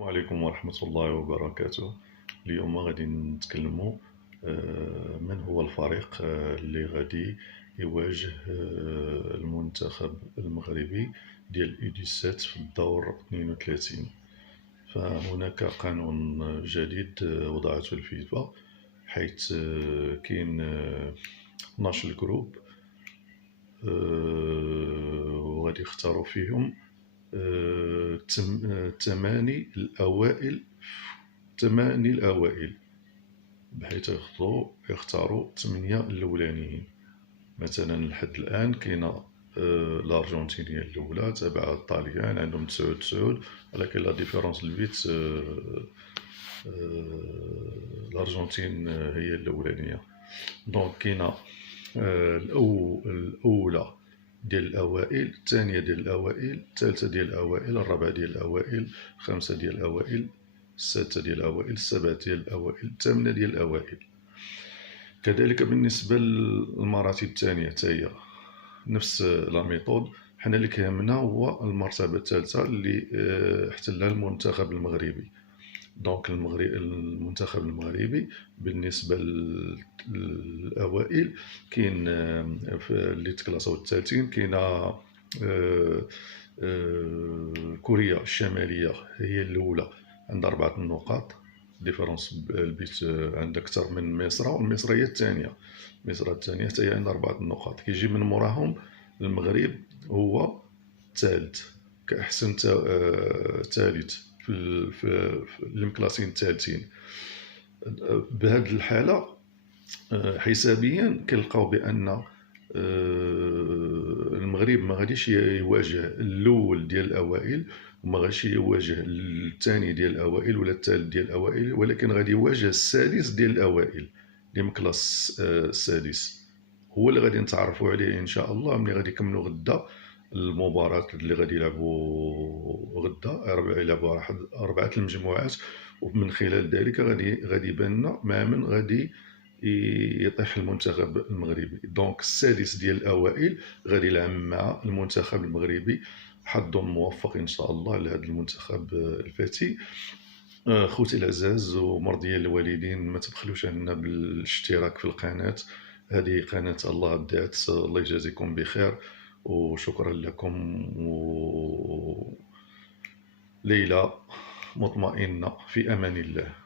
السلام عليكم ورحمة الله وبركاته. اليوم غادي نتكلموا من هو الفريق اللي غادي يواجه المنتخب المغربي ديال U17 في الدور 32. فهناك قانون جديد وضعته الفيفا، حيث كاين 12 جروب، وغادي يختاروا فيهم الثماني الأوائل، بحيث يختاروا 8 الأولانيين. مثلا لحد الآن كاينة الأرجنتين هي الأولى، تابعها الطاليان عندهم 9، ولكن لا ديفيرونس البيت الأرجنتين هي الأولانية. دونك كاينة الأولى ديال الأوائل، الثانية ديال الأوائل، الثالثة ديال الأوائل، الرابعة ديال الأوائل، الخامسة ديال الأوائل، السادسة ديال الأوائل، السابعة ديال الأوائل، الثامنة ديال الأوائل. كذلك بالنسبة للمراتب الثانية تاهي نفس لا ميثود. حنا اللي كيهمنا هو المرتبة الثالثة اللي احتلها المنتخب المغربي. دونك المنتخب المغربي بالنسبة للأوائل كاين اللي تكلاصاو الثالثين، كاينة كوريا الشمالية هي الأولى عندها 4 نقاط، ديفرونس البيت عندها أكثر من مصر، والمصر هي الثانية. مصر الثانية حتى هي عندها 4 نقاط. كيجي من موراهم المغرب هو الثالث كأحسن ثالث في المكلاسين الثالثين. بهذه الحالة حسابيا كنلقاو بأن المغرب ما غاديش يواجه الأول ديال الأوائل، وما غاديش يواجه الثاني ديال الأوائل ولا الثالث ديال الأوائل، ولكن غادي يواجه السادس ديال الأوائل اللي مكلاس السادس. هو اللي غادي نتعرفوا عليه إن شاء الله ملي غادي يكملوا غدا المباراة اللي غادي يلعبوا غدا. يلعبوا 4 المجموعات، ومن خلال ذلك غادي يبان لنا مع من غادي يطيح المنتخب المغربي. دونك السادس ديال الأوائل غادي يلعب مع المنتخب المغربي. حظ موفق إن شاء الله لهذا المنتخب الفتي. خوتي العزاز ومرضية الوالدين، ما تبخلوش علينا بالاشتراك في القناة. هذه قناة الله بدات، الله يجازيكم بخير وشكرا لكم، وليلة مطمئنة في أمان الله.